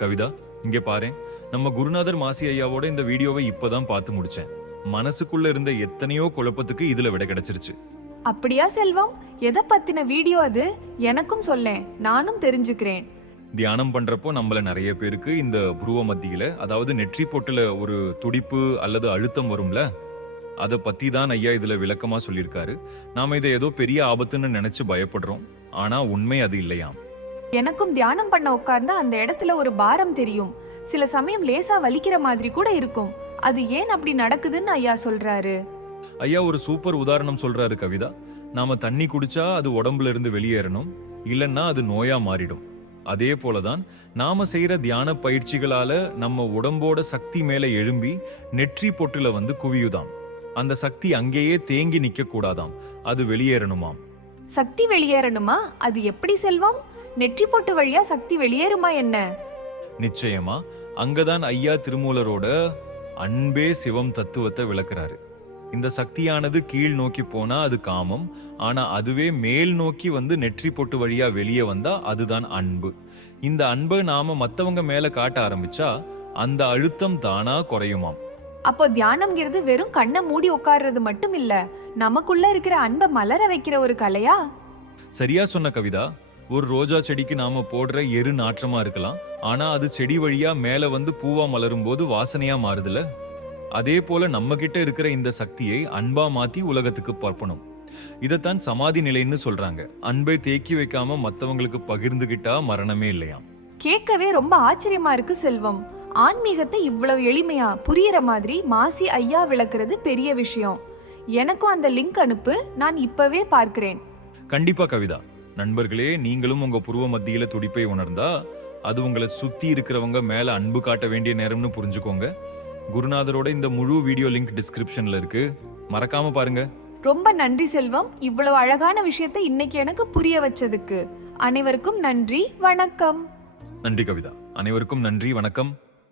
கவிதா, இங்கே பாரேன். நம்ம குருநாதர் மாசி ஐயாவோட இந்த வீடியோவை இப்பதான் பார்த்து முடிச்சேன். மனசுக்குள்ள இருந்த எத்தனையோ குழப்பத்துக்கு இதுல விடை கிடைச்சிருச்சு. அப்படியா செல்வம்? எதை பத்தின வீடியோ அது? எனக்கும் சொல்லேன், நானும் தெரிஞ்சுக்கிறேன். தியானம் பண்றப்போ நம்மள நிறைய பேருக்கு இந்த புருவ மத்தியில, அதாவது நெற்றி பொட்டுல ஒரு துடிப்பு அல்லது அழுத்தம் வரும்ல, அதை பத்தி தான் ஐயா இதுல விளக்கமா சொல்லியிருக்காரு. நாம இதை ஏதோ பெரிய ஆபத்துன்னு நினைச்சு பயப்படுறோம். ஆனா உண்மை அது இல்லையாம். எனக்கும் தியானம் பண்ண உட்கார்ந்தா அந்த இடத்துல ஒரு பாரம் தெரியும். சில சமயம் லேசா வலிக்கிற மாதிரி கூட இருக்கும். அது ஏன் அப்படி நடக்குதுன்னு ஐயா சொல்றாரு. ஐயா ஒரு சூப்பர் உதாரணம் சொல்றாரு கவிதா. நாம தண்ணி குடிச்சா அது உடம்புல இருந்து வெளியேறணும், இல்லைன்னா அது நோயா மாறிடும். அதே போலதான் நாம செய்யற தியான பயிற்சிகளால நம்ம உடம்போட சக்தி மேல எழும்பி நெற்றி பொட்டுல வந்து குவியுதாம். அந்த சக்தி அங்கேயே தேங்கி நிக்க கூடாதாம், அது வெளியேறணுமாம். சக்தி வெளியேறணுமா? அது எப்படி செல்வம்? நெற்றி பொட்டு வழியா சக்தி வெளியேறுமா என்ன? நிச்சயமா. அங்கதான் ஐயா திருமூலரோட அன்பே சிவம் தத்துவத்தை விளக்குறாரு. இந்த சக்தியானது கீழ் நோக்கி போனா அது காமம், ஆனா அதுவே மேல் நோக்கி வந்து நெற்றி பொட்டு வழியா வெளியே வந்தா அதுதான் அன்பு. இந்த அன்பை நாம மத்தவங்க மேல காட்ட ஆரம்பிச்சா அந்த அழுத்தம் தானா குறையுமாம். அப்போ தியானம்ங்கிறது வெறும் கண்ணை மூடி உட்கார்றது மட்டும் இல்ல, நமக்குள்ள இருக்கிற அன்பை மலர வைக்கிற ஒரு கலையா? சரியா சொன்ன கவிதா. ஒரு ரோஜா செடிக்கு நாம போடுற எரு நாற்றமா இருக்கலாம், ஆனா அது செடி வழியா மேல வந்து பூவா மலரும் போது வாசனையா மாறுதுல. அதே போல நம்ம கிட்ட இருக்கிற இந்த சக்தியை அன்பா மாத்தி உலகத்துக்கு பார்ப்பணும். இதத்தான் சமாதி நிலைன்னு சொல்றாங்க. அன்பை தேக்கி வைக்காம மத்தவங்களுக்கு பகிர்ந்துகிட்டா மரணமே இல்லையாம். கேட்கவே ரொம்ப ஆச்சரியமா இருக்கு செல்வம். ஆன்மீகத்தை இவ்வளவு எளிமையா புரியற மாதிரி மாசி ஐயா விளக்குறது பெரிய விஷயம். எனக்கும் அந்த லிங்க் அனுப்பு, நான் இப்பவே பார்க்கிறேன். கண்டிப்பா கவிதா. நண்பர்களே, நீங்களும் உங்க புருவ மத்தியில துடிப்பை உணர்ந்தா அது உங்களை சுத்தி இருக்கிறவங்க மேல அன்பு காட்ட வேண்டிய நேரம்னு புரிஞ்சுக்கோங்க. குருநாதரோட இந்த முழு வீடியோ லிங்க் டிஸ்கிரிப்ஷன்ல இருக்கு, மறக்காம பாருங்க. ரொம்ப நன்றி செல்வம், இவ்வளவு அழகான விஷயத்தை இன்னைக்கு எனக்கு புரிய வச்சதுக்கு. அனைவருக்கும் நன்றி, வணக்கம். நன்றி கவிதா. அனைவருக்கும் நன்றி, வணக்கம்.